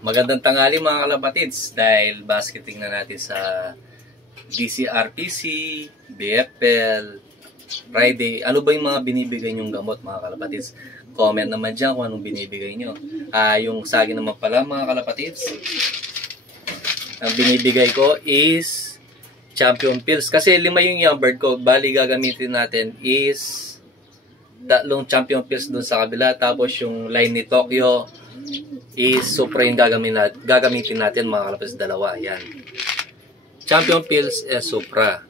Magandang tanghali mga kalapatids dahil basketing na natin sa DCRPC, BFL, Friday. Ano ba yung mga binibigay nyong gamot mga kalapatids? Comment naman dyan kung anong binibigay nyo. Yung sa akin naman pala mga kalapatids, ang binibigay ko is Champion Pills. Kasi 5 yung Yambird ko. Bali gagamitin natin is 3 Champion Pills dun sa kabila. Tapos yung line ni Tokyo is Supra yung gagamitin natin mga kalapatids, 2. Yan. Champion Pills and Supra.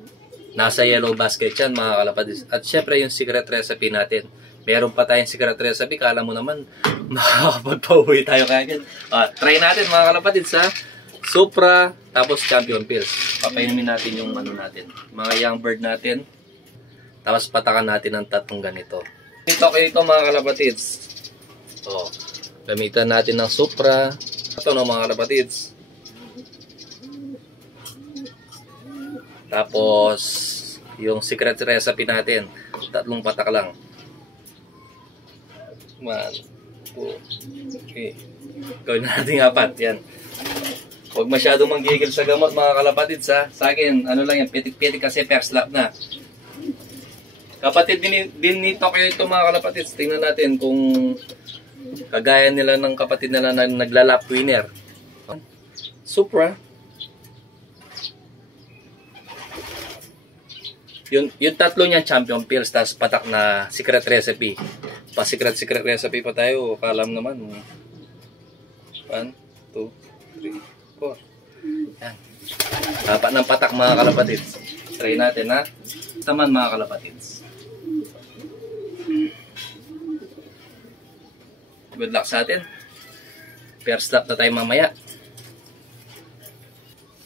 Nasa yellow basket yan mga kalapatids. At syempre yung secret recipe natin. Meron pa tayong secret recipe. Kala mo naman makakapagpauwi tayo kagad. Try natin mga kalapatids ha. Supra, tapos Champion Pills. Papainumin natin yung ano natin. Mga young bird natin. Tapos patakan natin ng 3 ganito. Ito mga kalapatids. Gamitan natin ng Supra. Ito no mga kalapatids. Tapos yung secret recipe natin, 3 patak lang. 1, 2, okay. Gawin natin 4. Yan. Huwag masyadong manggigil sa gamot mga kalapatids ha. Sa akin, ano lang yan, pitik-pitik kasi first lap na. Kapatid din ni Tokyo ito mga kalapatids. Tingnan natin kung kagaya nila ng kapatid nila na naglalap winner. Supra. Yung 3 niyan Champion Pills, tapos patak na secret recipe. Pa-secret recipe pa tayo. Kalam naman. 1, 2, 3, 4. Yan. Dapat ng patak mga kalapatids. Try natin ha. Taman mga kalapatids. Good luck sa atin. First lap na tayo mamaya.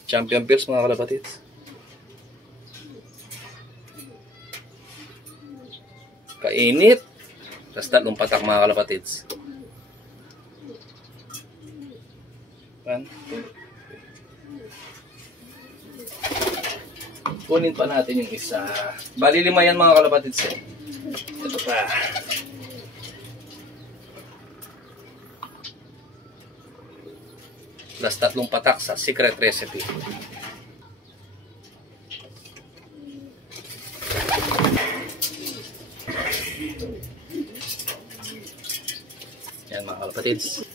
Champion Pills mga kalapatids. Kainit. Tapos 3 patak mga kalapatids. 1, 2. Kunin pa natin yung isa. Bali 5 yan mga kalapatids eh. Ito pa. Plus 3 patak sa secret recipe. Yan mga kalapatids.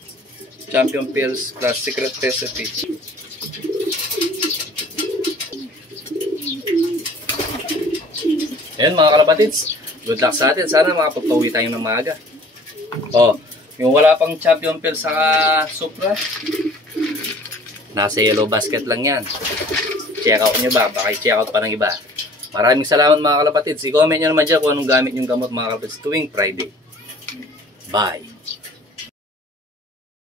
Champion Pills plus secret recipe. Yan mga kalapatids. Good luck sa atin. Sana makapagpauwi tayo ng maaga. Yung wala pang Champion Pills sa Supra, nasa yellow basket lang yan. Check out nyo ba? Baka i-check out pa ng iba. Maraming salamat mga kalapatids. I-comment nyo naman dyan kung anong gamit yung gamot mga kalapatids tuwing Friday. Bye!